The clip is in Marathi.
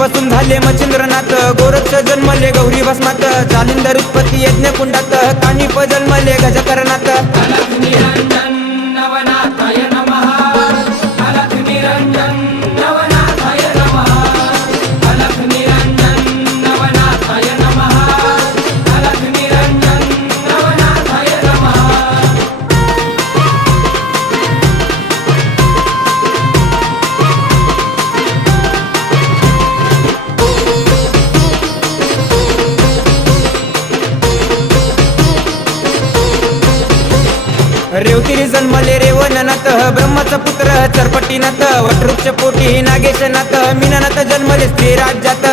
पासून झाले मच्छिंद्रनाथ, गोरक्ष जन्मले गौरी भस्मात, जालिंदर उत्पत्ती यज्ञ कुंडात, कानिप जन्मले गजकरणात. अलख निरंजन नवनाथाय नमः, अलख निरंजन नवनाथाय नमः, अलख निरंजन नवनाथाय नमः, अलख निरंजन नवनाथाय नमः. रेवतिरी जन्मले रेवणनाथ, ब्रह्माचा पुत्र चरपटीनाथ, वटवृक्ष पोटी नागेशनाथ, मीननाथ जन्मले स्त्री राज्यात.